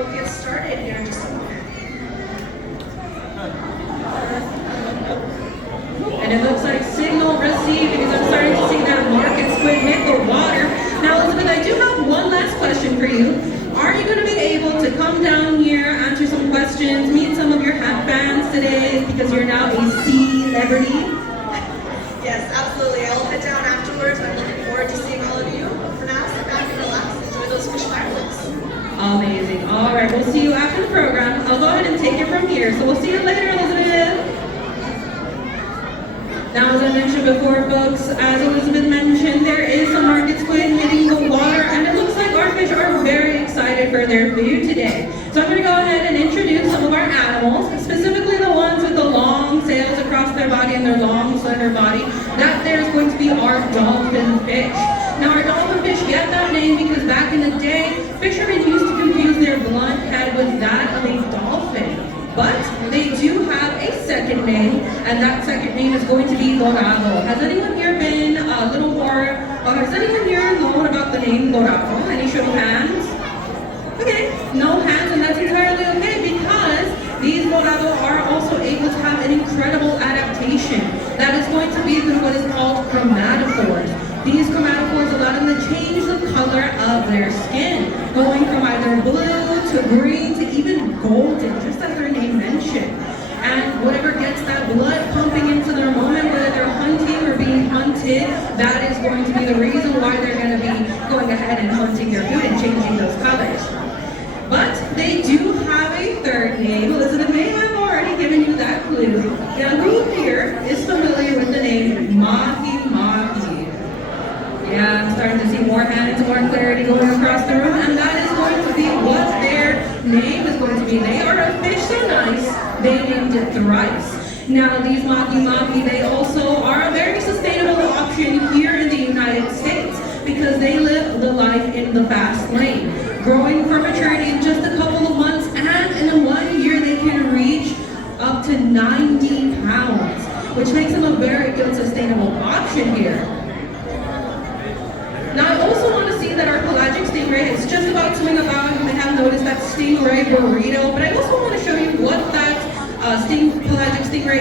we'll get started here in just a moment. And it looks like signal received because I'm starting to see that market squid hit the water. Now, Elizabeth, I do have one last question for you. Are you going to be able to come down here, answer some questions, meet some of your hat fans today because you're now a celebrity? Yes, absolutely. I'll head down afterwards. I'm looking forward to seeing all of you. But for now, sit back and relax. Enjoy those fish fireworks. Amazing. All right, we'll see you after the program. I'll go ahead and take it from here. So we'll see you later, Elizabeth. Now, as I mentioned before, folks, as Elizabeth mentioned, there is some market squid hitting the water, and it looks like our fish are very excited for their food today. So I'm going to go ahead and introduce some of our animals, specifically the ones with the long sails across their body and their long, slender body. That there is going to be our dolphin fish. Now, our dolphin fish get that name because back in the day, fishermen used to confuse their blunt head with that of a dolphin. But they do have a second name, and that second name is going to be Dorado. Has anyone here been a little more, has anyone here known about the name Dorado? Any show of hands? Okay, no hands, and that's entirely okay because these Dorado are also able to have an incredible adaptation. That is going to be what is called chromatophores. These chromatophores allow them to change the color of their skin, going from either blue to green to even golden, just as their name mentioned. And whatever gets that blood pumping into their moment, whether they're hunting or being hunted, that is going to be the reason why they're going to be going ahead and hunting their food and changing those colors. But they do have a third name. Elizabeth may have already given you that clue. Now, who here is familiar with the name Mahi-Mahi? Yeah, I'm starting to see more hands, more clarity going across the room, and that is going to be what their name is going to be. They are a fish so nice, they named it thrice. Now, these mahi-mahi, they also are a very sustainable option here in the United States because they live the life in the fast lane, growing for maturity in just a couple of months, and in 1 year they can reach up to 90 pounds, which makes them a very good sustainable option here. Now, I also want to see that our pelagic stingray is just about to swing about. You may have noticed that stingray burrito, but I also want to show you what that pelagic stingray